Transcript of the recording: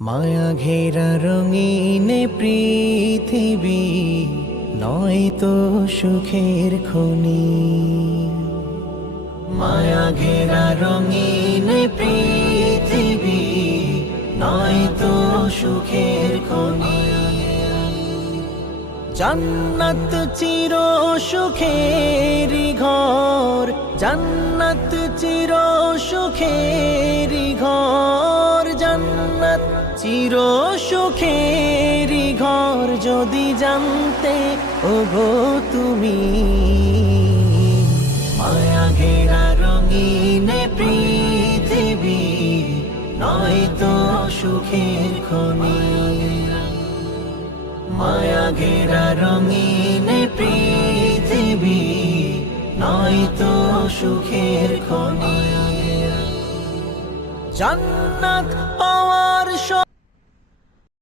মায়া ঘেরা রঙিন পৃথিবী নয়তো সুখের খনি। মায়া ঘেরা রঙিন পৃথিবী নয়তো সুখের খনি। জান্নাত চির সুখের ঘর, জান্নাত চির সুখের ঘর, জান্নাত চির সুখের ঘর যদি জানতে ওগো তুমি। মায়া ঘেরা রঙিন পৃথিবী নয়তো সুখের খনি। মায়া ঘেরা রঙিন পৃথিবী নয়তো সুখের খনি। জান্নাত পাওয়ার